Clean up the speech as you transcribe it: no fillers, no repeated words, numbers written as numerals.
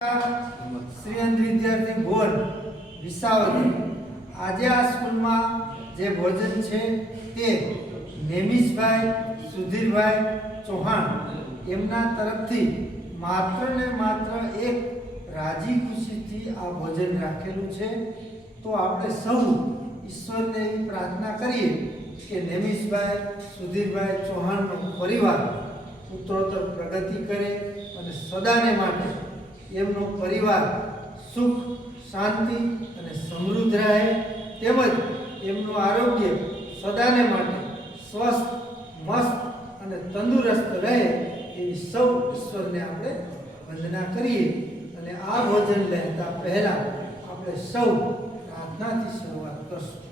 શ્રીઅંત વિદ્યાર્થી ભુવન વિસાવદર આજે આ સ્કૂલમાં જે ભોજન છે તે નેમિષભાઈ સુધીરભાઈ ચૌહાણ એમના તરફથી માત્ર ને માત્ર એક રાજી ખુશીથી આ ભોજન રાખેલું છે। તો આપણે સૌ ઈશ્વરને એવી પ્રાર્થના કરીએ કે નેમિષભાઈ સુધીરભાઈ ચૌહાણનો પરિવાર ઉત્તરોત્તર પ્રગતિ કરે અને સદાને માટે એમનો પરિવાર સુખ શાંતિ અને સમૃદ્ધ રહે, તેમજ એમનું આરોગ્ય સદાને માટે સ્વસ્થ મસ્ત અને તંદુરસ્ત રહે એવી સૌ ઈશ્વરને આપણે વંદના કરીએ। અને આ ભોજન લેતા પહેલા આપણે સૌ પ્રાર્થનાથી શરૂઆત કરશું।